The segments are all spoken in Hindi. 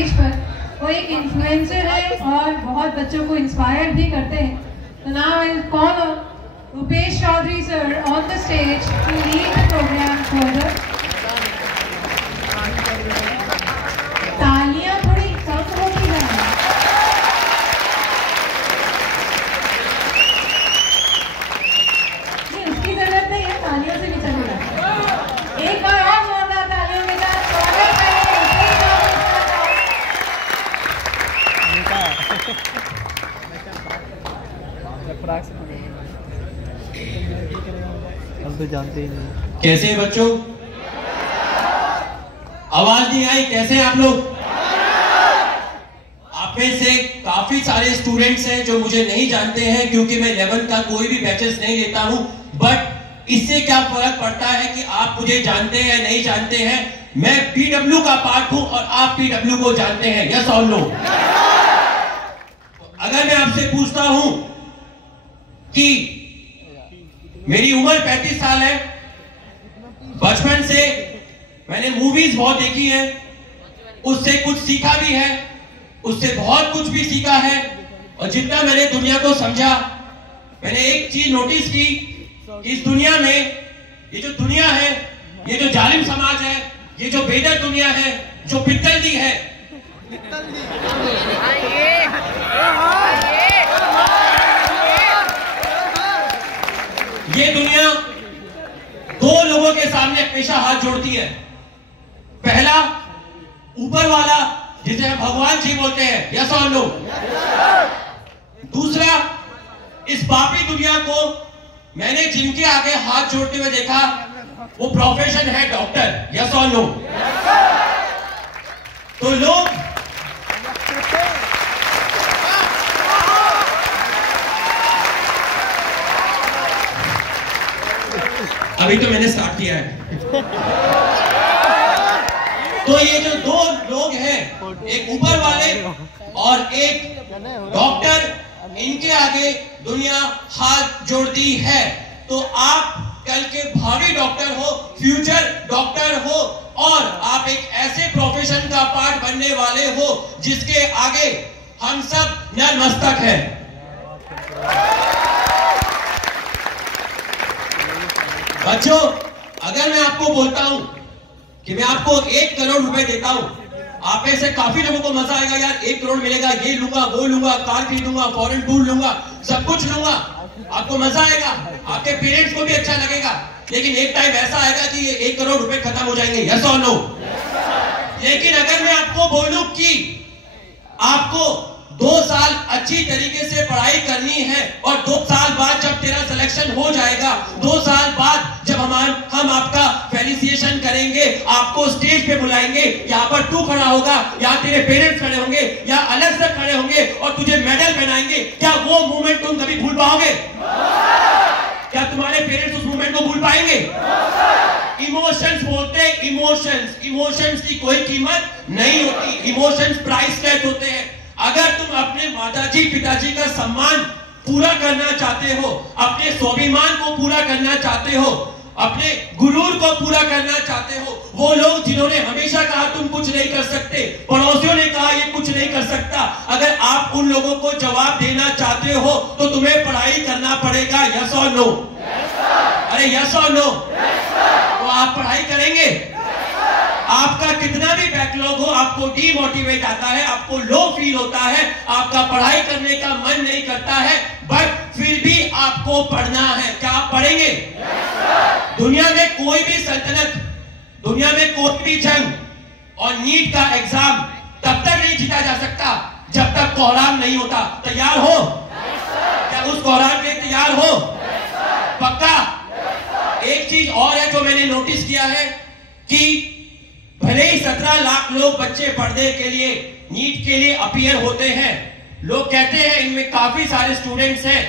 स्टेज पर, वो एक इन्फ्लुएंसर है और बहुत बच्चों को इंस्पायर भी करते हैं। तो now I will call Rupesh Chaudhary sir on the stage to lead the programme further. तालियां थोड़ी कम होगी ना? नहीं, उसकी जरूरत नहीं है, तालियों से भी चलेगा। एक बार और जोरदार तालियों के साथ स्वागत है हम तो जानते ही नहीं। कैसे हैं बच्चों? आवाज नहीं आई? कैसे हैं आप लोग? आप में से काफी सारे स्टूडेंट्स हैं जो मुझे नहीं जानते हैं, क्योंकि मैं 11 का कोई भी बैचेस नहीं लेता हूं। बट इससे क्या फर्क पड़ता है कि आप मुझे जानते हैं या नहीं जानते हैं? मैं पीडब्ल्यू का पार्ट हूं और आप पीडब्ल्यू को जानते हैं, यस और नो? अगर मैं आपसे पूछता हूं कि मेरी उम्र 35 साल है, बचपन से मैंने मूवीज बहुत देखी है, उससे कुछ सीखा भी है, उससे बहुत कुछ भी सीखा है, और जितना मैंने दुनिया को समझा, मैंने एक चीज नोटिस की कि इस दुनिया में ये जो दुनिया है, ये जो जालिम समाज है, ये जो बेदर दुनिया है, जो पित्तल दी है, ये दुनिया दो लोगों के सामने हमेशा हाथ जोड़ती है। पहला ऊपर वाला, जिसे हम भगवान जी बोलते हैं, यस और नो? दूसरा इस पापी दुनिया को मैंने जिनके आगे हाथ जोड़ते हुए देखा, वो प्रोफेशन है डॉक्टर, यस और नो? तो लोग अभी तो मैंने स्टार्ट किया है। तो ये जो दो लोग हैं, एक ऊपर वाले और एक डॉक्टर, इनके आगे दुनिया हाथ जोड़ती है। तो आप कल के भावी डॉक्टर हो, फ्यूचर डॉक्टर हो, और आप एक ऐसे प्रोफेशन का पार्ट बनने वाले हो जिसके आगे हम सब नतमस्तक हैं। बच्चों, अगर मैं आपको बोलता हूं कि मैं आपको 1 करोड़ रुपए देता हूं, आप में से काफी लोगों को मजा आएगा, यार 1 करोड़ मिलेगा, ये लूंगा, वो लूंगा, कार खरीदूंगा, फॉरेन टूर लूंगा, सब कुछ लूंगा, आपको मजा आएगा, आपके पेरेंट्स को भी अच्छा लगेगा। लेकिन एक टाइम ऐसा आएगा कि ये 1 करोड़ रुपए खत्म हो जाएंगे, यस और नो? लेकिन अगर मैं आपको बोलूं कि आपको 2 साल अच्छी तरीके से पढ़ाई करनी है, और 2 साल बाद जब तेरा सिलेक्शन हो जाएगा, 2 साल बाद जब हम आपका फेलिसिएशन करेंगे, आपको स्टेज पे बुलाएंगे, यहाँ पर तू खड़ा होगा, यहाँ तेरे पेरेंट्स खड़े होंगे, या अलग से खड़े होंगे और तुझे मेडल पहनाएंगे, क्या वो मोमेंट तुम कभी भूल पाओगे? क्या तुम्हारे पेरेंट्स उस मोमेंट को भूल पाएंगे? इमोशंस बोलते हैं, इमोशंस की कोई कीमत नहीं होती, इमोशंस प्राइसलेस होते हैं। अगर तुम अपने माताजी पिताजी का सम्मान पूरा करना चाहते हो, अपने स्वाभिमान को पूरा करना चाहते हो, अपने गुरूर को पूरा करना चाहते हो, वो लोग जिन्होंने हमेशा कहा तुम कुछ नहीं कर सकते, पड़ोसियों ने कहा ये कुछ नहीं कर सकता, अगर आप उन लोगों को जवाब देना चाहते हो तो तुम्हें पढ़ाई करना पड़ेगा, यस और नो? अरे यस और नो? तो आप पढ़ाई करेंगे? आपका कितना भी बैकलॉग हो, आपको डीमोटिवेट आता है, आपको लो फील होता है, आपका पढ़ाई करने का मन नहीं करता है, बट फिर भी आपको पढ़ना है। क्या आप पढ़ेंगे? दुनिया में कोई भी सल्तनत, दुनिया में कोई भी जंग और नीट का एग्जाम तब तक नहीं जीता जा सकता जब तक कोहराम नहीं होता। तैयार हो? क्या उस कोहराम के तैयार हो? पक्का? एक चीज और है जो मैंने नोटिस किया है कि भले ही 17 लाख लोग बच्चे पढ़ने के लिए नीट के लिए अपीयर होते हैं, लोग कहते हैं इनमें काफी सारे स्टूडेंट्स हैं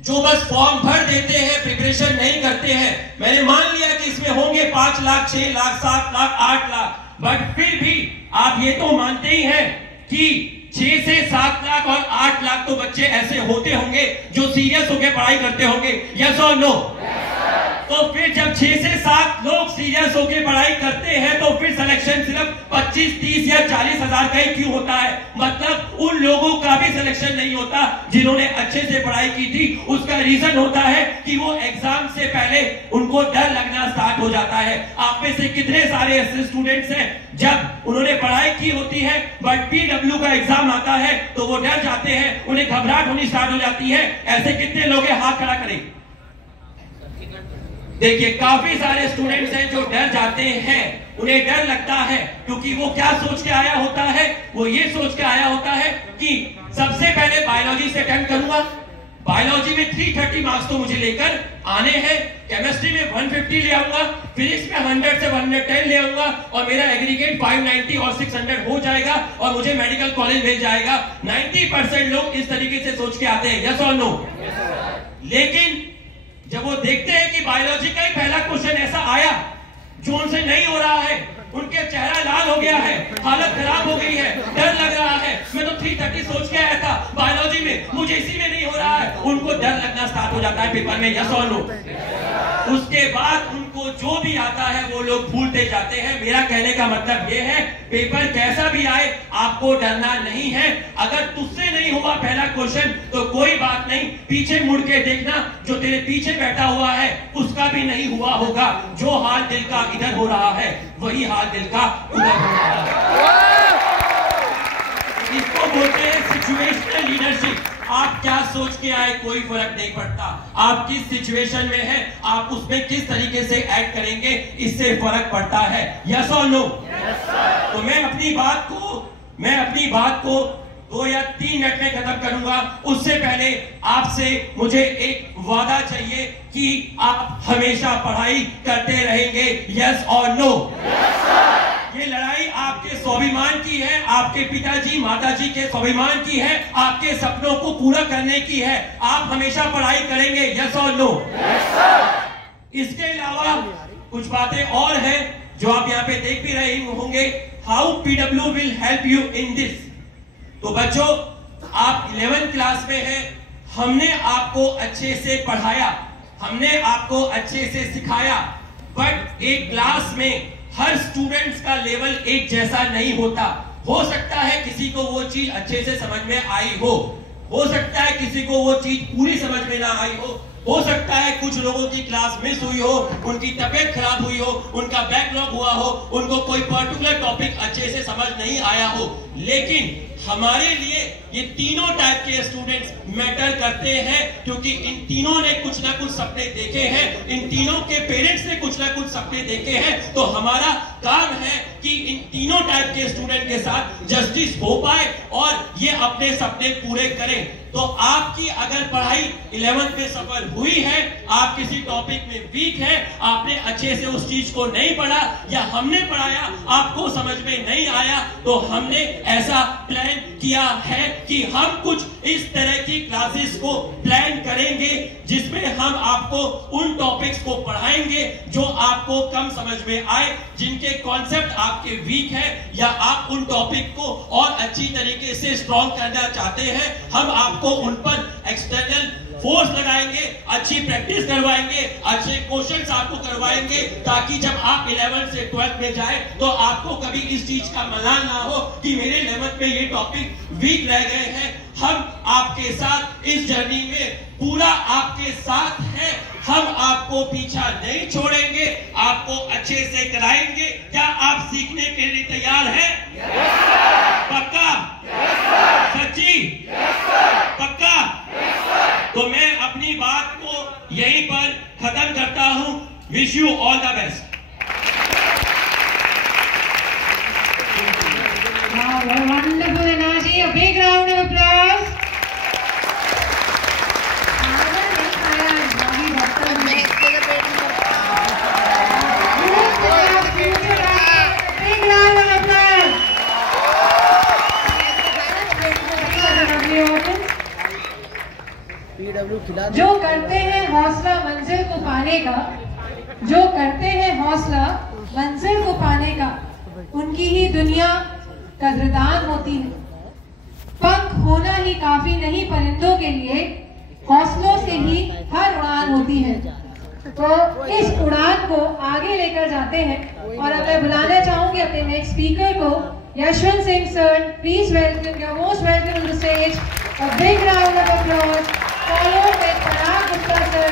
जो बस फॉर्म भर देते हैं, प्रिपरेशन नहीं करते हैं। मैंने मान लिया कि इसमें होंगे 5 लाख, 6 लाख, 7 लाख, 8 लाख, बट फिर भी आप ये तो मानते ही हैं कि 6 से 7 लाख और 8 लाख तो बच्चे ऐसे होते होंगे जो सीरियस होकर पढ़ाई करते होंगे, यस और नो? तो फिर जब 6 से 7 लोग सीरियस होकर पढ़ाई करते हैं तो फिर सिलेक्शन सिर्फ 25, 30 या 40 हजार का ही क्यों होता है? मतलब उन लोगों का भी सिलेक्शन नहीं होता जिन्होंने अच्छे से पढ़ाई की थी। उसका रीजन होता है कि वो एग्जाम से पहले उनको डर लगना स्टार्ट हो जाता है। आप में से कितने सारे ऐसे स्टूडेंट्स हैं जब उन्होंने पढ़ाई की होती है बट PW का एग्जाम आता है तो वो डर जाते हैं, उन्हें घबराहट होनी स्टार्ट हो जाती है। ऐसे कितने लोग हैं? हाथ खड़ा करें। देखिए काफी सारे स्टूडेंट्स हैं जो डर जाते हैं, उन्हें डर लगता है क्योंकि वो क्या सोच के आया होता है? वो ये सोच के आया होता है कि सबसे पहले बायोलॉजी से अटेम्प्ट करूंगा, बायोलॉजी में 330 मार्क्स तो मुझे लेकर आने हैं, केमिस्ट्री में 150 ले आऊंगा, फिजिक्स में 100 से 110 ले आऊंगा और मेरा एग्रीगेट 590 और 600 हो जाएगा और मुझे मेडिकल कॉलेज मिल जाएगा। 90% लोग इस तरीके से सोच के आते हैं, यस और नो? लेकिन जब वो देखते हैं कि बायोलॉजी का ही पहला क्वेश्चन ऐसा आया जो उनसे नहीं हो रहा है, उनके चेहरा लाल हो गया है, हालत खराब हो गई है, डर लग रहा है, मैं तो 330 सोच के आया था बायोलॉजी में, मुझे इसी में नहीं हो रहा है, उनको डर लगना स्टार्ट हो जाता है पेपर में, यस और नो? उसके बाद उनको जो भी आता है वो लोग भूलते जाते हैं। मेरा कहने का मतलब ये है पेपर कैसा भी आए आपको डरना नहीं है। अगर तुझसे नहीं हुआ पहला क्वेश्चन तो कोई बात नहीं, पीछे मुड़ के देखना, जो तेरे पीछे बैठा हुआ है उसका भी नहीं हुआ होगा। जो हाल दिल का इधर हो रहा है वही हाल दिल का उधर हो रहा है। इसको बोलते हैं सिचुएशनल लीडरशिप। आप क्या सोच के आए कोई फर्क नहीं पड़ता, आप किस सिचुएशन में हैं, आप उसमें किस तरीके से एक्ट करेंगे इससे फर्क पड़ता है, यस और नो? तो मैं अपनी बात को 2 या 3 मिनट में खत्म करूंगा। उससे पहले आपसे मुझे एक वादा चाहिए कि आप हमेशा पढ़ाई करते रहेंगे, यस और नो? ये लड़ाई आपके स्वाभिमान की है, आपके पिताजी माताजी के स्वाभिमान की है, आपके सपनों को पूरा करने की है। आप हमेशा पढ़ाई करेंगे, यस और नो? इसके अलावा कुछ बातें और हैं जो आप यहाँ पे देख भी रहे होंगे। How PW will help you in this. तो बच्चों आप 11th क्लास में हैं, हमने आपको अच्छे से पढ़ाया, हमने आपको अच्छे से सिखाया, बट एक क्लास में हर स्टूडेंट्स का लेवल एक जैसा नहीं होता। हो सकता है किसी को वो चीज अच्छे से समझ में आई हो सकता है किसी को वो चीज पूरी समझ में ना आई हो सकता है कुछ लोगों की क्लास मिस हुई हो, उनकी तबीयत खराब हुई हो, उनका बैकलॉग हुआ हो, उनको कोई पर्टिकुलर टॉपिक अच्छे से समझ नहीं आया हो। लेकिन हमारे लिए ये तीनों टाइप के स्टूडेंट्स मैटर करते हैं क्योंकि इन तीनों ने कुछ ना कुछ सपने देखे हैं, इन तीनों के पेरेंट्स ने कुछ ना कुछ सपने देखे हैं। तो हमारा काम है कि इन तीनों टाइप के स्टूडेंट के साथ जस्टिस हो पाए और ये अपने सपने पूरे करें। तो आपकी अगर पढ़ाई 11th में सफल हुई है, आप किसी टॉपिक में वीक है, आपने अच्छे से उस चीज को नहीं पढ़ा या हमने पढ़ाया आपको समझ में नहीं आया, तो हमने ऐसा प्लान किया है कि हम कुछ इस तरह की क्लासेस को प्लान करेंगे जिसमें हम आपको उन टॉपिक्स को पढ़ाएंगे जो आपको कम समझ में आए, जिनके कॉन्सेप्ट आपके वीक है या आप उन टॉपिक को और अच्छी तरीके से स्ट्रॉन्ग करना चाहते हैं। हम आपको उन पर एक्सटर्नल फोर्स लगाएंगे, अच्छी प्रैक्टिस करवाएंगे, अच्छे क्वेश्चंस आपको करवाएंगे, ताकि जब आप 11th से 12th में जाए तो आपको कभी इस चीज का मलाल ना हो कि मेरे 11th में ये टॉपिक वीक रह गए हैं। हम आपके साथ इस जर्नी में पूरा आपके साथ हैं, हम आपको पीछा नहीं छोड़ेंगे, आपको अच्छे से कराएंगे। क्या आप सीखने के लिए तैयार हैं? पक्का? सच्ची? पक्का? तो मैं अपनी बात को यहीं पर खत्म करता हूं। Wish you all the best. Wonderful energy. A big round of applause. जो करते हैं हौसला मंजिल को पाने का, जो करते हैं हौसला मंजिल को पाने का, उनकी ही दुनिया कद्रदान होती है। पंख होना ही काफी नहीं परिंदों के लिए, हौसलों से ही हर उड़ान होती है। वो इस उड़ान को आगे लेकर जाते हैं। और अब मैं बुलाना चाहूंगी अपने नेक्स्ट स्पीकर को, Yashwant Singh sir. Please welcome, your most welcome on the stage. A big round of applause followed by Parag Gupta sir.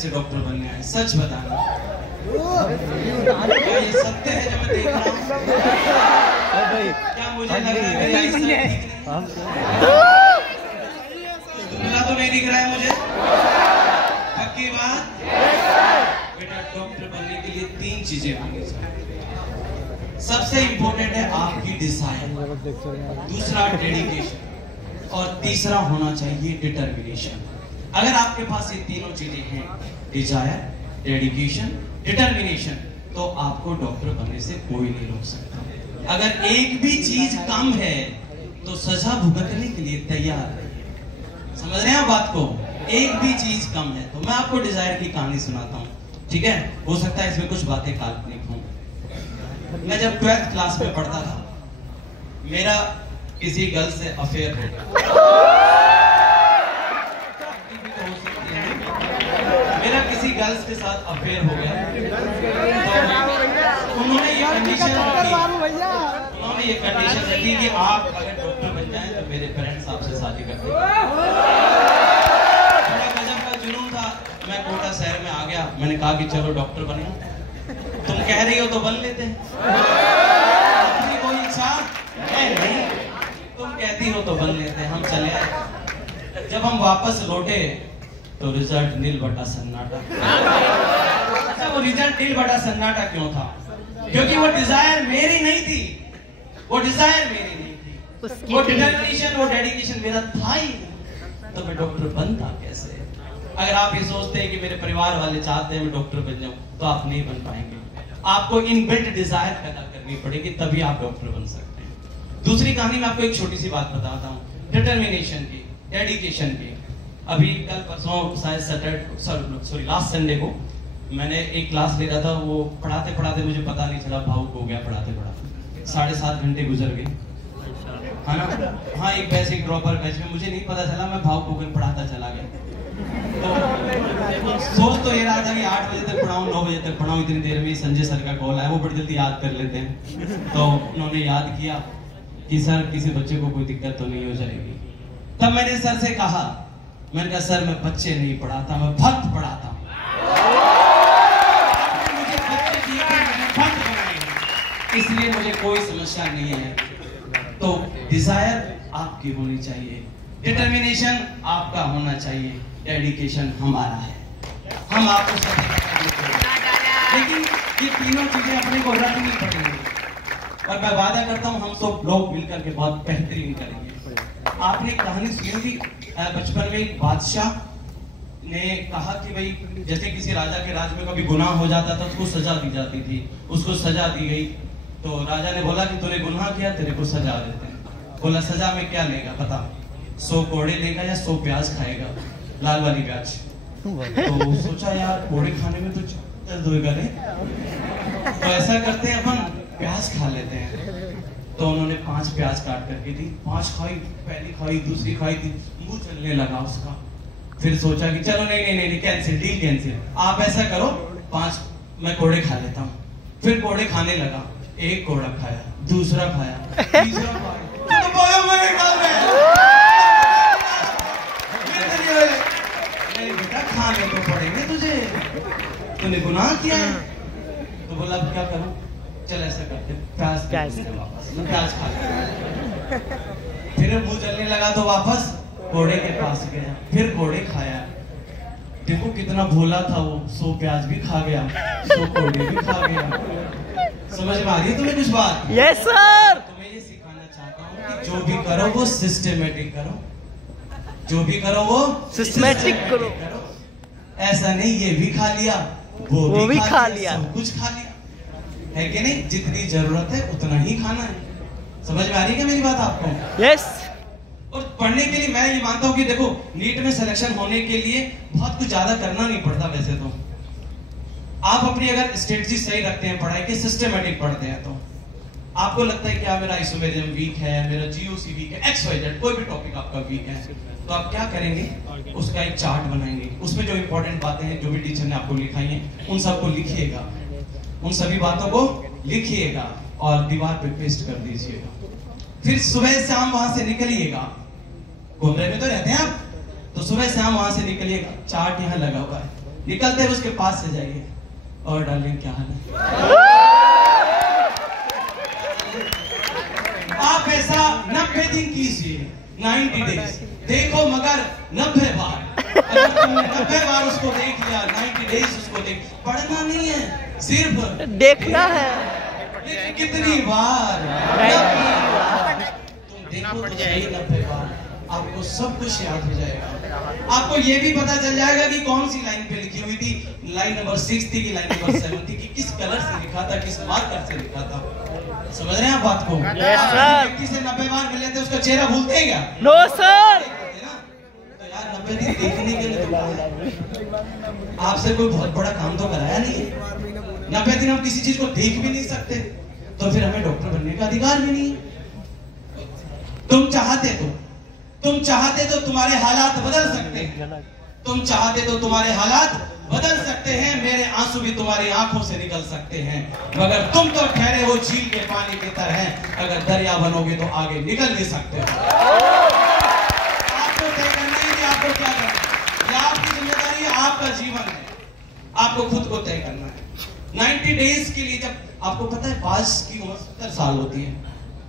से डॉक्टर बनने आए, सच बताना। ये सत्य है जो मैं देख रहा हूँ? क्या मुझे लग रहा है मेरी आईसाइट ठीक नहीं? धुंधला तो नहीं दिख रहा है मुझे? पक्की बात? बेटा डॉक्टर बनने के लिए 3 चीजें होनी चाहिए। सबसे इंपॉर्टेंट है आपकी डिजायर, दूसरा डेडिकेशन और तीसरा होना चाहिए डिटर्मिनेशन। अगर आपके पास ये तीनों चीजें हैं, डिजायर, डेडिकेशन, डिटर्मिनेशन, तो आपको डॉक्टर बनने से कोई नहीं रोक सकता। अगर एक भी चीज कम है तो सजा भुगतने के लिए तैयार है। समझ रहे हैं आप बात को? एक भी चीज कम है तो मैं आपको डिजायर की कहानी सुनाता हूँ, ठीक है? हो सकता है इसमें कुछ बातें काल्पनिक हों। मैं जब 12th क्लास में पढ़ता था, मेरा किसी गर्ल से अफेयर हो गया। मेरा किसी गर्ल्स के साथ अफेयर हो गया। तो उन्होंने ये कंडीशन रखी कि आप अगर डॉक्टर बन जाएं तो मेरे पेरेंट्स आपसे शादी कर देंगे। बड़ा गजब का जुनून था। मैं कोटा शहर में आ गया, मैंने कहा कि चलो डॉक्टर बने। तुम कह रही हो तो बन लेते हैं। अपनी कोई इच्छा है नहीं, तुम कहती हो तो बन लेते हैं। हम चले आए। जब हम वापस लौटे तो रिजल्ट नील बटा सन्नाटा। अच्छा, वो रिजल्ट नील बटा सन्नाटा क्यों था? क्योंकि वो डिजायर मेरी नहीं थी, वो डिजायर मेरी नहीं थी, वो डिटर्मिनेशन, वो डेडिकेशन मेरा था ही नहीं। तो मैं डॉक्टर बनता कैसे? अगर आप ये सोचते हैं कि मेरे परिवार वाले चाहते हैं मैं डॉक्टर बन जाऊं, तो आप नहीं बन पाएंगे। आपको इनबिल्ट डिजायर पैदा करनी पड़ेगी, तभी आप डॉक्टर बन सकते हैं। दूसरी कहानी में आपको एक छोटी सी बात बताता हूँ, डिटर्मिनेशन की, डेडिकेशन की। अभी कल परसों शायद लास्ट संडे को मैंने एक क्लास ले रहा था। वो पढ़ाते पढ़ाते मुझे पता नहीं चला, भावुक हो गया पढ़ाते पढ़ाते। 7.5 घंटे गुजर गए, है ना? हाँ, एक बेसिक ड्रॉपर बैच में मुझे नहीं पता चला, मैं भावुक होकर पढ़ाता चला गया। तो सोच तो ये रहा था कि 8 बजे तक पढ़ाऊं, 9 बजे तक पढ़ाऊं। इतनी देर में संजय सर का कॉल आया, वो बड़ी जल्दी याद कर लेते हैं। तो उन्होंने याद किया कि सर किसी बच्चे को कोई दिक्कत तो नहीं हो जाएगी। तब मैंने सर से कहा, मैंने कहा सर मैं बच्चे नहीं पढ़ाता, मैं भक्त पढ़ाता हूँ। मुझे बच्चे दिए थे, मैंने भक्त बनाए, इसलिए मुझे कोई समस्या नहीं है। तो डिजायर आपकी होनी चाहिए, डिटर्मिनेशन आपका होना चाहिए, डेडिकेशन हमारा है। हम आपको सब, लेकिन ये तीनों चीजें अपने को रखनी पड़ेंगी। और मैं वादा करता हूँ हम सब लोग मिलकर के बहुत बेहतरीन करेंगे। आपने कहानी सुनी थी बचपन में, एक बादशाह ने कहा कि भाई जैसे किसी राजा के राज में कभी गुनाह हो जाता था, उसको सजा दी जाती थी। उसको सजा दी गई तो राजा ने बोला कि तूने गुनाह किया, तेरे को सजा देते हैं। बोला सजा में क्या लेगा बता? 100 कोड़े लेगा या 100 प्याज खाएगा, लाल वाली प्याज। तो सोचा यार कोड़े खाने में तो दर्द होगा नहीं, तो ऐसा करते हैं अपन प्याज खा लेते हैं। तो उन्होंने 5 प्याज काट करके दी, 5 खाई, पहली खाई, दूसरी खाई थी, मुंह चलने लगा उसका। फिर सोचा कि चलो नहीं कैंसिल, डील कैंसिल। आप ऐसा करो 5 मैं कोड़े खा लेता हूँ। फिर कोड़े खाने लगा, 1 कोड़ा खाया, दूसरा खाया, तीसरा खाया, बेटा खाने तो पड़ेंगे तुझे, तूने गुनाह किया है। तो बोला अब क्या करूं? चल ऐसा करते प्याज खा ले। फिर मुंह जलने लगा तो वापस कोड़े के पास गया, फिर कोड़े खाया। देखो कितना भोला था वो, 100 प्याज भी खा गया, 100 कोड़े भी खा गया। समझ में आ रही है तुम्हें कुछ बात? Yes sir. तुम्हें ये सिखाना चाहता हूँ कि जो भी करो वो सिस्टमेटिक करो, जो भी करो वो सिस्टमेटिक करो। ऐसा नहीं ये भी खा लिया वो भी खा लिया, सब कुछ खा लिया, है कि नहीं? जितनी जरूरत है उतना ही खाना है। समझ में आ रही है क्या मेरी बात आपको? यस। और पढ़ने के लिए मैं ये मानता हूँ कि देखो, नीट में सिलेक्शन होने के लिए बहुत कुछ ज्यादा करना नहीं पड़ता। वैसे तो आप अपनी अगर स्ट्रेटजी सही रखते हैं, पढ़ाई के सिस्टमेटिक पढ़ते हैं, तो आपको लगता है कि यार मेरा आइसोमेरिज्म वीक है, मेरा जीओसी वीक है, XYZ कोई भी टॉपिक आपका वीक है, तो आप क्या करेंगे? उसका एक चार्ट बनाएंगे, उसमें जो इंपॉर्टेंट बातें हैं, जो भी टीचर ने आपको लिखाई हैं, उन सबको लिखिएगा, उन सभी बातों को लिखिएगा और दीवार पे पेस्ट कर दीजिएगा। फिर सुबह शाम वहां से निकलिएगा, घूमरे में तो रहते हैं आप, तो सुबह शाम वहां से निकलिएगा, चार्ट यहाँ लगा हुआ है, निकलते हुए उसके पास से जाइए, और डार्लिंग क्या हाल है? आप ऐसा 90 दिन कीजिए, 90 डेज देखो, मगर 90 बार अगर तुमने 90 बार उसको देख लिया, 90 डेज उसको देख, पढ़ना नहीं है, सिर्फ देखना है। लेकिन कितनी बार? तुम देखो तो सही 90 बार, आपको सब कुछ याद हो जाएगा। आपको ये भी पता चल जाएगा कि कौन सी लाइन पे लिखी हुई थी, लाइन नंबर 6 थी कि लाइन नंबर 7 थी, कि किस कलर से लिखा था, किस मार्कर से लिखा था। समझ रहे हैं आप बात को? व्यक्ति से 90 बार मिले थे, उसका चेहरा भूलते हैं क्या? No sir. तो यार 90 दिन देखने के लिए तो आपसे कोई बहुत बड़ा काम तो कराया नहीं है। 90 दिन हम किसी चीज को देख भी नहीं सकते, तो फिर हमें डॉक्टर बनने का अधिकार भी नहीं है। तुम चाहते तो तुम्हारे हालात बदल सकते हैं, तुम चाहते तो तुम्हारे हालात बदल सकते हैं, मेरे आंसू भी तुम्हारी आंखों से निकल सकते हैं, मगर तुम तो ठहरे हो झील के पानी की तरह, अगर दरिया बनोगे तो आगे निकल भी सकते हो। आपको तय करना है कि आपको क्या करना है, यह आपकी जिम्मेदारी है, आपका जीवन है, आपको खुद को तय करना है। 90 डेज के लिए, जब आपको पता है बाज की उम्र 70 साल होती है,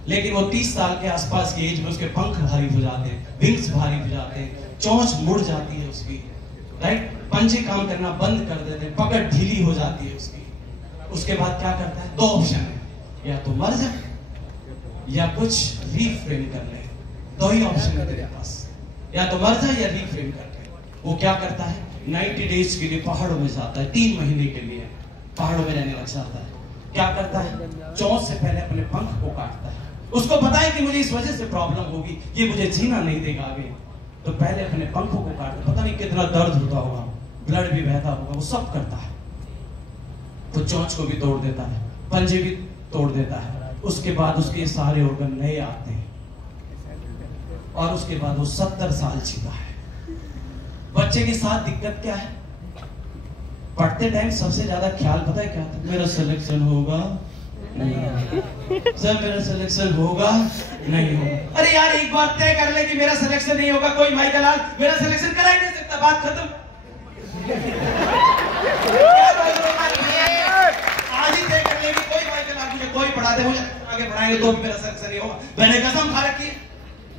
लेकिन वो 30 साल के आसपास की एज में उसके पंख भारी हो जाते हैं, विंग्स भारी हो जाते हैं, चोंच मुड़ जाती है उसकी, राइट? पंजे काम करना बंद कर देते हैं, पकड़ ढीली हो जाती है उसकी। उसके बाद क्या करता है? 2 ऑप्शन है, या तो मर जाए या कुछ रीफ्रेम कर ले, 2 ही ऑप्शन है तेरे पास, या तो मर जाए या रीफ्रेम कर ले। वो क्या करता है? 90 डेज के लिए पहाड़ों में जाता है, 3 महीने के लिए पहाड़ों में रहने लग जाता है। क्या करता है? चोंच से पहले अपने पंख को काटता है, उसको पता है कि मुझे इस वजह से प्रॉब्लम होगी, ये मुझे जीना नहीं देगा आगे, तो पहले अपने पंखों को काटता, पता नहीं कितना दर्द होता होगा, ब्लड भी बहता होगा, वो सब करता है। तो चोंच को भी तोड़ देता है, पंजे भी तोड़ देता है, उसके बाद उसके सारे ऑर्गन नए आते हैं, और उसके बाद वो 70 साल जीता है। बच्चे के साथ दिक्कत क्या है? पढ़ते टाइम सबसे ज्यादा ख्याल पता है क्या था? मेरा सिलेक्शन होगा नहीं, सर मेरा सिलेक्शन होगा नहीं होगा। अरे यार एक बार तय कर ले कि मेरा सिलेक्शन नहीं होगा, कोई माइकल आज मेरा सिलेक्शन करा ही नहीं सकता, बात खत्म। आज ही तय कर ले कि कोई माइकल आज मुझे कोई पढ़ा दे, मुझे आगे पढ़ाएंगे तो भी मेरा सिलेक्शन नहीं होगा। मैंने कसम खा रखी है,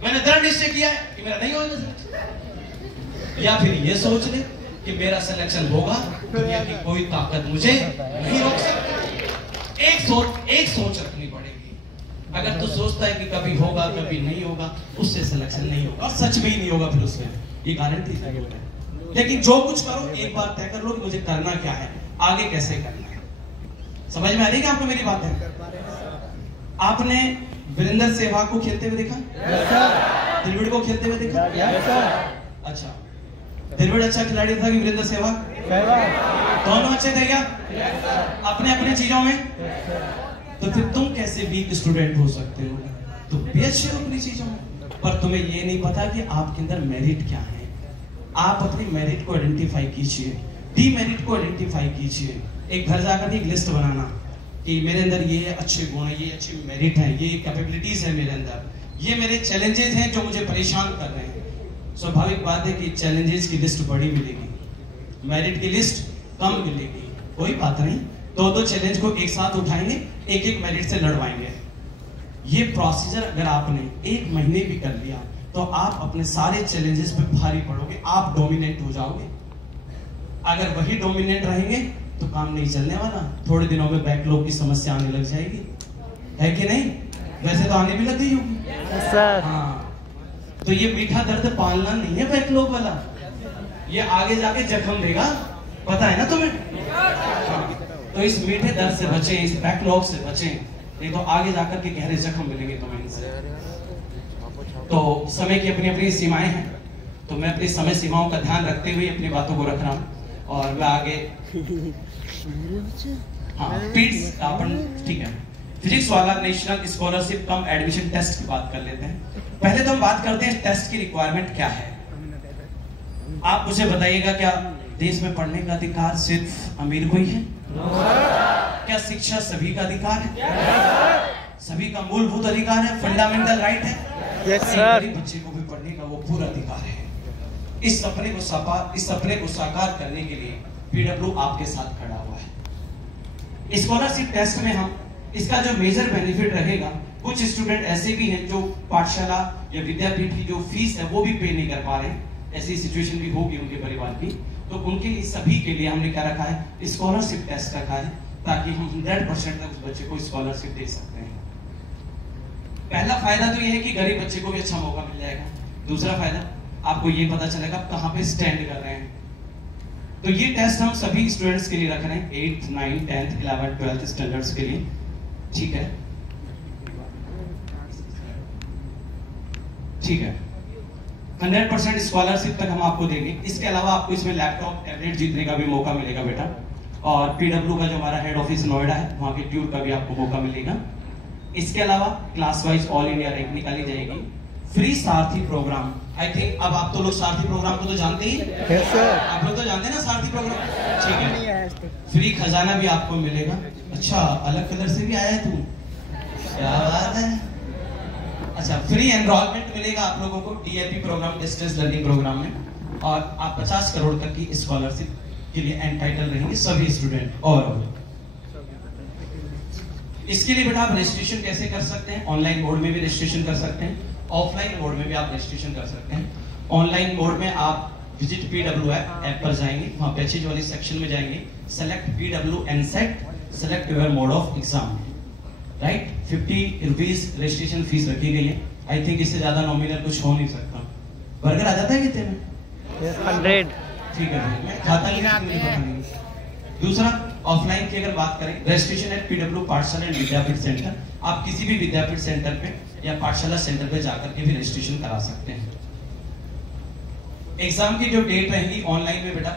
मैंने दृढ़ निश्चय किया है कि मेरा नहीं होगा। या फिर ये सोच ले कि मेरा सिलेक्शन होगा, दुनिया की कोई ताकत मुझे नहीं रोक सकती। एक सोच रखनी पड़ेगी। अगर तू सोचता है कि कभी होगा कभी नहीं होगा, उससे सिलेक्शन नहीं होगा, और सच में ही नहीं होगा, फिर उसमें ये गारंटी है। लेकिन जो कुछ करो एक बार तय कर लो कि मुझे करना क्या है, आगे कैसे करना है। समझ में आ रही है आपको मेरी बात है? आपने वीरेंद्र सहवाग को खेलते हुए देखा? द्रविड़ को खेलते हुए देखा? अच्छा, द्रविड़ अच्छा खिलाड़ी था कि वीरेंद्र सहवाग? दोनों अच्छे थे क्या? अपने अपने चीजों में? तो फिर तुम कैसे वीक स्टूडेंट हो सकते हो? तुम भी अच्छे हो अपनी चीजों में, पर तुम्हें ये नहीं पता कि आपके अंदर मेरिट क्या है। आप अपनी मेरिट को आइडेंटिफाई कीजिए, डीमेरिट को आइडेंटिफाई कीजिए। एक घर जाकर एक लिस्ट बनाना कि मेरे अंदर ये अच्छे गुण है, ये अच्छी मेरिट है, ये कैपेबिलिटीज है मेरे अंदर, ये मेरे चैलेंजेस हैं जो मुझे परेशान कर रहे हैं। स्वाभाविक बात है कि चैलेंजेस की लिस्ट बड़ी मिलेगी, मेरिट की लिस्ट कम मिलेगी, कोई बात नहीं, 2-2 चैलेंज को एक साथ उठाएंगे, एक मेरिट से लड़वाएंगे। ये प्रोसीजर अगर आपने 1 महीने भी कर लिया तो आप अपने सारे चैलेंजेस पे भारी पड़ोगे, आप डोमिनेट हो जाओगे। अगर वही डोमिनेट रहेंगे तो काम नहीं चलने वाला, थोड़े दिनों में बैकलॉग की समस्या आने लग जाएगी, है कि नहीं? वैसे तो आने भी लग गई होगी सर। हाँ, तो ये मीठा दर्द पालना नहीं है बैकलॉग वाला, ये आगे जाके जख्म देगा, पता है ना तुम्हें? तो इस मीठे दर्द से बचें, इस बैकलॉग से बचें, नहीं तो आगे जाकर के गहरे जख्म मिलेंगे तुम्हें इनसे। तो समय की अपनी अपनी सीमाएं हैं, तो मैं अपनी समय सीमाओं का ध्यान रखते हुए अपनी बातों को रख रहा हूँ और मैं आगे ठीक है। फिजिक्स वाला नेशनल स्कॉलरशिप कम एडमिशन टेस्ट की बात कर लेते हैं। पहले तो हम बात करते हैं टेस्ट की रिक्वायरमेंट क्या है। आप मुझे बताइएगा, क्या देश में पढ़ने का अधिकार सिर्फ अमीर को ही है? क्या शिक्षा सभी का अधिकार है? सभी का मूलभूत अधिकार है, फंडामेंटल राइट है? Yes sir. बच्चे को भी पढ़ने का वो पूरा अधिकार है। इस सपने को साकार करने के लिए पीडब्ल्यू आपके साथ खड़ा हुआ है। स्कॉलरशिप टेस्ट में हम इसका जो मेजर बेनिफिट रहेगा, कुछ स्टूडेंट ऐसे भी हैं जो पाठशाला या विद्यापीठ की जो फीस है वो भी पे नहीं कर पा रहे हैं, ऐसी सिचुएशन भी होगी उनके परिवार की, तो उनके लिए सभी के लिए हमने क्या रखा है, स्कॉलरशिप टेस्ट रखा है, ताकि हम 100% तक उस बच्चे को स्कॉलरशिप दे सकते हैं। पहला फायदा तो ये है कि गरीब बच्चे को भी अच्छा मौका मिल जाएगा। दूसरा फायदा आपको ये पता चलेगा कहाँ पे स्टैंड कर रहे हैं। तो ये टेस्ट हम सभी स्टूडेंट्स के लिए रख रहे हैं, 8th, 9th, 10th, 11th, 12th standards के लिए, ठीक है? ठीक है, 100% स्कॉलरशिप तक हम आपको देंगे। इसके अलावा आपको इसमें लैपटॉप, टैबलेट जीतने का भी मौका मिलेगा बेटा। और पीडब्ल्यू का जो हमारा हेड ऑफिस नोएडा है, वहां के टूर का भी आपको मौका मिलेगा। इसके अलावा class wise all India rank निकाली जाएगी। Free Sarathi programme, I think अब आप तो लोग सारथी प्रोग्राम को तो जानते ही, आप लोग तो जानते हैं ना सारथी प्रोग्राम, ठीक है? फ्री खजाना भी आपको मिलेगा। अच्छा, अलग कलर से भी आया है तू, क्या बात है। अच्छा, फ्री एनरोलमेंट मिलेगा आप लोगों को DLP programme, distance learning programme में, और आप 50 करोड़ तक की स्कॉलरशिप के लिए एंटाइटल रहेंगे सभी स्टूडेंट। और इसके लिए बेटा आप रजिस्ट्रेशन कैसे कर सकते हैं? ऑनलाइन मोड में भी रजिस्ट्रेशन कर सकते हैं, ऑफलाइन मोड में भी आप रजिस्ट्रेशन कर सकते हैं। ऑनलाइन मोड में आप विजिट पीडब्ल्यू ऐप पर जाएंगे, वहां पैसेज वाली सेक्शन में जाएंगे, select PW NSAT, select your mode of exam, right? 50 rupees registration fees रखी गई है। आई थिंक इससे ज्यादा नॉमिनल कुछ हो नहीं सकता। बर्गर आ जाता है कितने में? 100। ठीक है, मैं खाता नहीं। दूसरा, ऑफलाइन की अगर बात करें, रजिस्ट्रेशन एट पीडब्ल्यू पाठशाला एंड विद्यापीठ सेंटर, आप किसी भी विद्यापीठ सेंटर पे या पाठशाला सेंटर पे जाकर के भी रजिस्ट्रेशन करा सकते हैं। एग्जाम की जो डेट रहेगी ऑनलाइन में बेटा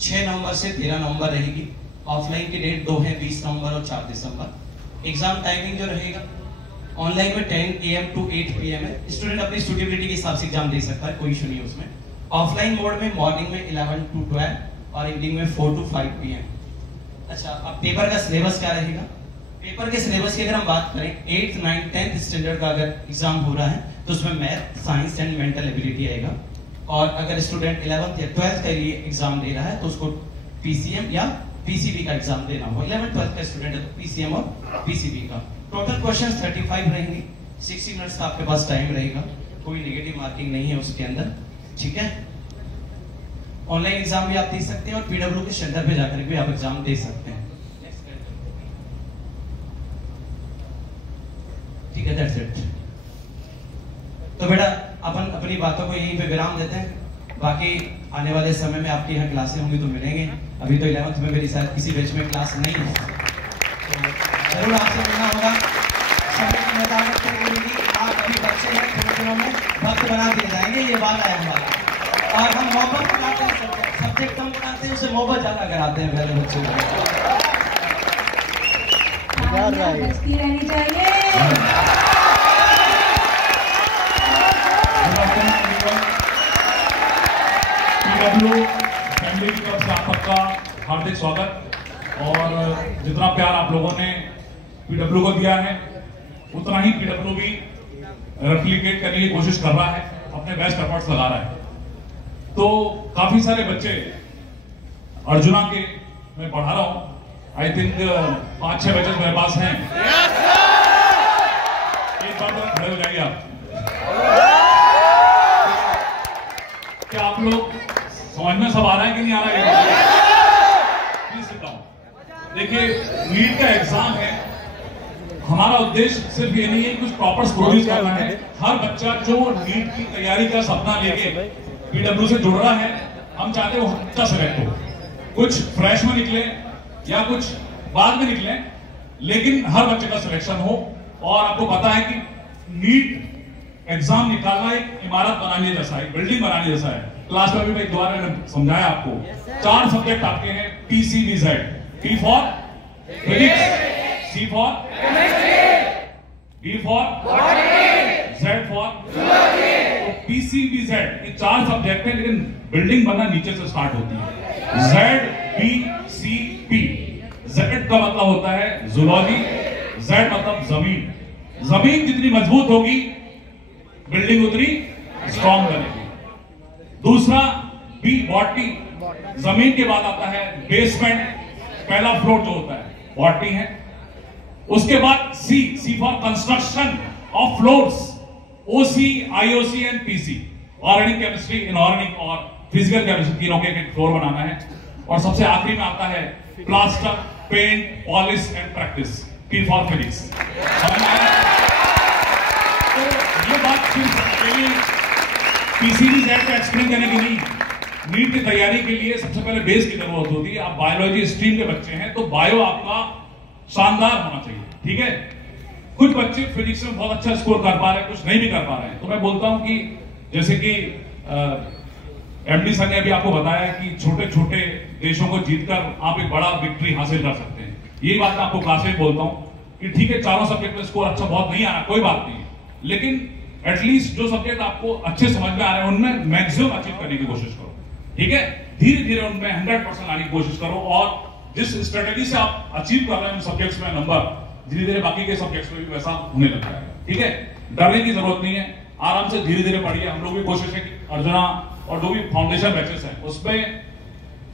6 नवंबर से 13 नवंबर रहेगी। ऑफलाइन की डेट 2 है, 20 नवंबर और 4 दिसंबर। एग्जाम टाइमिंग जो रहेगा ऑनलाइन में 10 AM to 8 PM है। स्टूडेंट अपनी सुटेबिलिटी के हिसाब से एग्जाम दे सकता है, कोई इशू नहीं है उसमें। ऑफलाइन मोड में मॉर्निंग में 11 to 12 और इवनिंग में 4 to 5 PM। अच्छा, अब पेपर का सिलेबस क्या रहेगा? पेपर के सिलेबस की अगर हम बात करें, 8th, 9th, 10th स्टैंडर्ड का अगर एग्जाम हो रहा है तो उसमें math, science and mental ability आएगा। और अगर स्टूडेंट 11th या 12th के लिए एग्जाम दे रहा है तो उसको PCM या PCB का एग्जाम देना होगा। 11th 12th का स्टूडेंट है तो PCM और PCB का। टोटल क्वेश्चन 35 रहेंगे, 60 मिनट्स का आपके पास टाइम रहेगा, कोई नेगेटिव मार्किंग नहीं है उसके अंदर, ठीक है? ऑनलाइन एग्जाम भी आप दे सकते हैं और पीडब्ल्यू के सेंटर पे जाकर भी आप एग्जाम दे सकते हैं, ठीक है? That's it. तो बेटा अपन अपनी बातों को यहीं पे विराम देते हैं। बाकी आने वाले समय में आपके यहाँ क्लासें होंगी तो मिलेंगे। अभी तो 11th में मेरी शायद किसी बैच में क्लास नहीं है, तो जरूर आपसे मिलना होगा। समय की नेतागत मिलेगी, आप अभी बच्चे हैं, थोड़े दिनों में वक्त बना दिए जाएंगे, ये बात है हमारा। और हम मोहब्बत कराते हैं, सब्जेक्ट कम कराते हैं, उसे मोहब्बत ज्यादा कराते हैं पहले बच्चों को। बचती रहनी चाहिए। पीडब्ल्यू फैमिली की तरफ से आप सबका हार्दिक स्वागत। और जितना प्यार आप लोगों ने पीडब्ल्यू को दिया है, उतना ही पीडब्ल्यू भी रेप्लिकेट करने की कोशिश कर रहा है, अपने बेस्ट एफर्ट्स लगा रहा है। तो काफी सारे बच्चे अर्जुना के मैं पढ़ा रहा हूं, आई थिंक 5-6 बच्चे मेरे पास हैं। एक बार तो खड़े हो जाइए आप। क्या आप लोग समझ में सब आ रहा है कि नहीं आ रहा है? Please sit down. देखिए, नीट का एग्जाम है, हमारा उद्देश्य सिर्फ ये नहीं है कुछ प्रॉपर प्रोड्यूस करना है। हर बच्चा जो नीट की तैयारी का सपना लेके पीडब्ल्यू से जुड़ रहा है, हम चाहते हैं वो अच्छा सेलेक्ट हो, कुछ फ्रेश में निकले, या कुछ बाद में निकले, लेकिन हर बच्चे का सिलेक्शन हो। और आपको पता है कि नीट एग्जाम निकालना एक इमारत बनाने जैसा है, बिल्डिंग बनाने जैसा है। क्लास में भी मैं एक बार मैंने समझाया आपको, 4 सब्जेक्ट आपके हैं PCBZ, P for physics, C for B for Z for PCBZ, ये 4 सब्जेक्ट है, लेकिन बिल्डिंग बनना नीचे से स्टार्ट होती है। ZBCP, Z का मतलब होता है जूलॉजी, Z मतलब जमीन। जमीन जितनी मजबूत होगी बिल्डिंग उतनी स्ट्रॉन्ग बनेगी। दूसरा B बॉटनी, जमीन के बाद आता है बेसमेंट, पहला फ्लोर जो होता है बॉटनी है। उसके बाद C for construction of floors, OC, IOC and PC, organic chemistry, inorganic और फिजिकल केमिस्ट्री, तीनों के एक फ्लोर बनाना है। और सबसे आखिरी में आता है plaster, paint, polish and practice, P for physics. तो ये बात सिर्फ PCBZ को एक्सप्लेन करने की नहीं, नीट की तैयारी के लिए सबसे पहले बेस की जरूरत होती है। आप बायोलॉजी स्ट्रीम के बच्चे हैं तो बायो आपका शानदार होना चाहिए, ठीक है। कुछ बच्चे फिजिक्स में बहुत अच्छा स्कोर कर पा रहे हैं, कुछ नहीं भी कर पा रहे हैं। तो मैं बोलता हूं कि जैसे कि MD सर ने अभी आपको बताया कि छोटे छोटे देशों को जीतकर आप एक बड़ा विक्ट्री हासिल कर सकते हैं। यही बात मैं आपको क्लास में बोलता हूं कि ठीक है, चारों सब्जेक्ट में स्कोर अच्छा बहुत नहीं आ रहा, कोई बात नहीं, लेकिन एटलीस्ट जो सब्जेक्ट आपको अच्छे समझ में आ रहे हैं उनमें मैक्सिमम अचीव करने की कोशिश करो, ठीक है। धीरे धीरे उनमें 100% लाने की कोशिश करो, और जिस स्ट्रेटेजी से आप अचीव कर रहे हैं उन सब्जेक्ट्स में नंबर, धीरे धीरे बाकी के सब्जेक्ट्स में भी वैसा होने लगता है, ठीक है। डरने की जरूरत नहीं है, आराम से धीरे धीरे पढ़िए। हम लोग भी कोशिश है कि अर्जुना और जो भी फाउंडेशन बैचेस हैं उसमें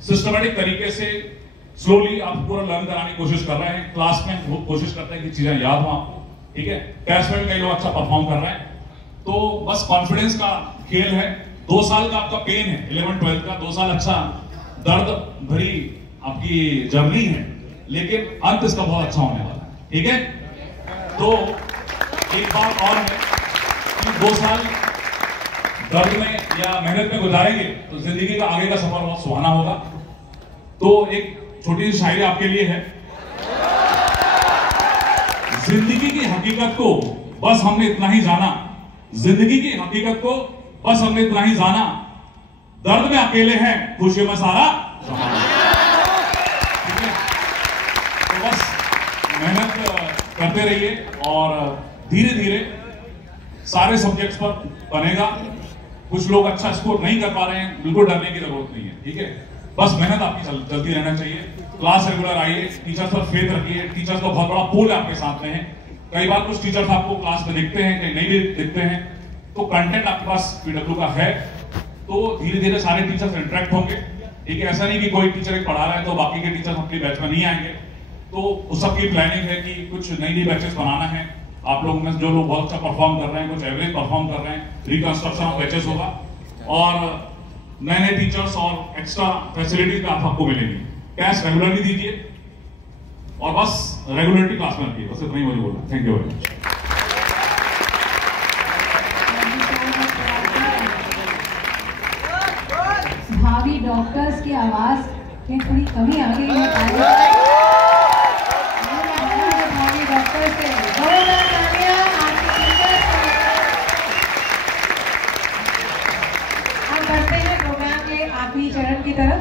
सिस्टमेटिक तरीके से स्लोली आप पूरा लर्न कराने की कोशिश कर रहे हैं। क्लास में वो कोशिश करते हैं कि चीजें याद हो आपको, ठीक है। टेस्ट में भी कई लोग अच्छा परफॉर्म कर रहे हैं, तो बस कॉन्फिडेंस का खेल है। 2 साल का आपका पेन है 11-12 का, 2 साल अच्छा दर्द भरी आपकी जर्नी है, लेकिन अंत इसका बहुत अच्छा होने वाला है, ठीक है। तो एक बात और है कि 2 साल दर्द में या मेहनत में गुजारेंगे तो जिंदगी का आगे का सफर बहुत सुहाना होगा। तो एक छोटी सी शायरी आपके लिए है। जिंदगी की हकीकत को बस हमने इतना ही जाना, जिंदगी की हकीकत को बस हमने इतना ही जाना, दर्द में अकेले हैं, खुशी में सारा जहां, ठीक है। तो बस मेहनत करते रहिए और धीरे धीरे सारे सब्जेक्ट्स पर बनेगा। कुछ लोग अच्छा स्कोर नहीं कर पा रहे हैं, बिल्कुल डरने की जरूरत नहीं है, ठीक है। बस मेहनत आपकी चलती रहना चाहिए। क्लास रेगुलर आइए, टीचर्स पर फेथ रखिए, टीचर्स का बहुत बड़ा पूल आपके साथ में है। कई बार कुछ टीचर्स आपको क्लास में दिखते हैं, कहीं नहीं भी दिखते हैं, तो कंटेंट आपके पास PW का है, तो धीरे धीरे सारे टीचर्स इंटरेक्ट होंगे, ठीक है। ऐसा नहीं कि कोई टीचर एक पढ़ा रहा है तो बाकी के टीचर्स अपनी बैच में नहीं आएंगे। तो उस सबकी प्लानिंग है कि कुछ नई बैचेस बनाना है। आप लोग में जो लोग बहुत अच्छा परफॉर्म कर रहे हैं, कुछ एवरेज परफॉर्म कर रहे हैं, रिकंस्ट्रक्शन ऑफ बैचेस होगा और नए नए टीचर्स और एक्स्ट्रा फैसिलिटीज आपको मिलेंगी। कैश रेगुलरली दीजिए और बस रेगुलरिटी क्लास में रखिए, बस इतना ही मुझे बोलना। Thank you very much. भावी डॉक्टर्स की आवाज में थोड़ी कमी आ गई है। भावी डॉक्टर्स के हम बढ़ते हैं प्रोग्राम के आखिरी चरण की तरफ।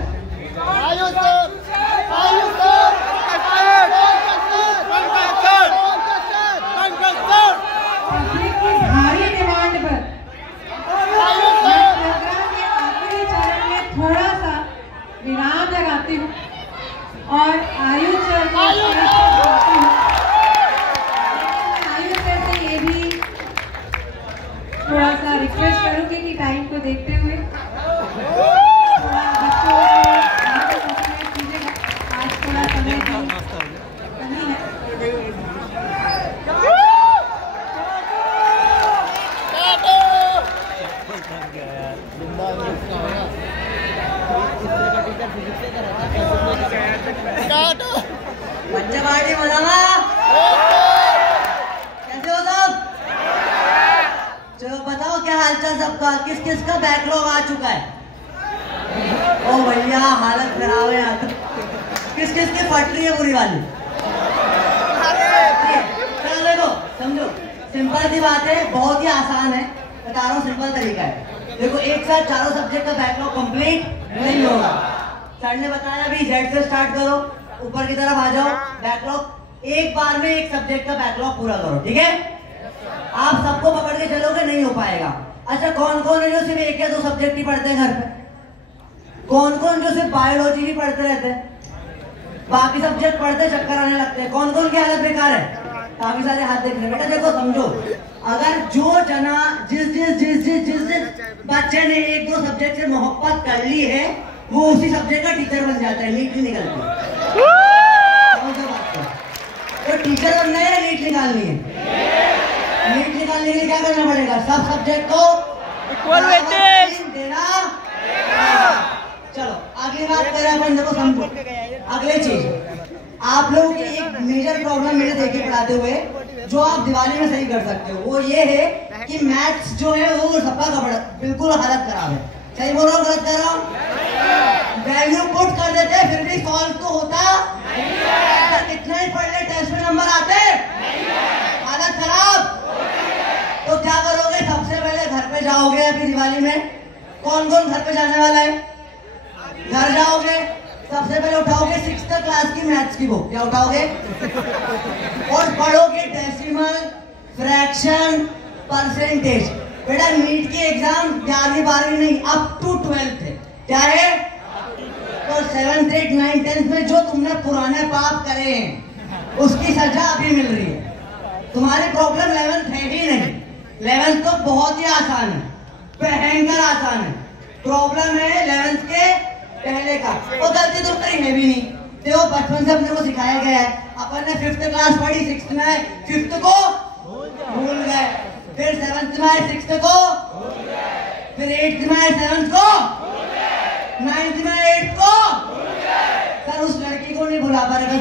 पब्लिक की भारी डिमांड पर प्रोग्राम के आखिरी चरण में थोड़ा सा विराम लगाती हूँ और आयुष सर को बुलाती हूँ। आयुष सर से ये भी थोड़ा सा रिक्वेस्ट करूंगी कि टाइम को देखते हुए थोड़ा बच्चों को कीजिएगा, आज थोड़ा समय की कमी है। पंचवाटी मजाला कैसे हो सब? चलो बताओ क्या हालचाल सबका, किस किस का बैकलॉग आ चुका है? ओ भैया हालत खराब है यहाँ तो। किस किस की फट रही है बुरी वाली? चलो देखो समझो, सिंपल सी बात है, बहुत ही आसान है, बता रहा हूँ, सिंपल तरीका है। देखो एक साथ चारों सब्जेक्ट का बैकलॉग कंप्लीट नहीं होगा। सर ने बताया अभी जेड से स्टार्ट करो, ऊपर की तरफ आ जाओ, बैकलॉग एक बार में एक सब्जेक्ट का बैकलॉग पूरा करो, ठीक है? आप सबको पकड़ के चलोगे नहीं हो पाएगा। अच्छा कौन कौन है जो सिर्फ एक या दो सब्जेक्ट ही पढ़ते हैं घर पे? कौन कौन जो सिर्फ बायोलॉजी ही पढ़ते रहते हैं, बाकी सब्जेक्ट पढ़ते चक्कर आने लगते हैं? कौन कौन की हालत बेकार है? काफी सारे हाथ देख रहे हैं। बेटा देखो समझो, अगर जो जना जिस बच्चे ने एक दो सब्जेक्ट से मोहब्बत कर ली है, वो उसी सब्जेक्ट का टीचर बन जाता है, नीट नहीं निकलती। तो टीचर बनना है, नीट निकालनी है। नीट निकालने के लिए क्या करना पड़ेगा? सब सब्जेक्ट को इक्वल वेटेज देना। चलो अगली बात करें अपन, देखो समझो, अगली चीज आप लोगों की एक मेजर प्रॉब्लम मेरे देखे पढ़ाते हुए जो आप दिवाली में सही कर सकते हो, वो ये है कि मैथ्स जो है वो सबका कपड़ा बिल्कुल हालत खराब है। सही बोल रहा हूँ, गलत कर रहा हूँ? वैल्यू पुट कर देते हैं फिर भी सॉल्व तो होता नहीं है। कितना ही पढ़ ले टेस्ट में नंबर आते, हालत खराब। तो क्या करोगे? सबसे पहले घर पे जाओगे अभी दिवाली में। कौन कौन घर पे जाने वाला है? घर जाओगे, सबसे पहले उठाओगे 6th क्लास की मैथ्स की बुक। क्या उठाओगे? और पढ़ोगे डेसिमल, फ्रैक्शन, परसेंटेज। बेटा नीट की एग्जाम 11वीं 12वीं नहीं, अप टू 12th है। क्या है? तो 7th 8th 9th 10th में जो तुमने पुराने पाप करे हैं उसकी सजा अभी मिल रही है। तुम्हारी प्रॉब्लम 11th है ही नहीं। 11th तो बहुत ही आसान है, भयंकर आसान है। प्रॉब्लम है 11th के पहले का। वो गलती तो कहीं है भी नहीं, देखो बचपन से अपने को सिखाया गया है। अपन ने 5th क्लास पढ़ी, 6th में आए 5th को भूल गए, फिर 7th में आए 6th को, फिर 8th में आए 7th को, 9th में 8th को। सर उस लड़की को नहीं भुला पा रहे,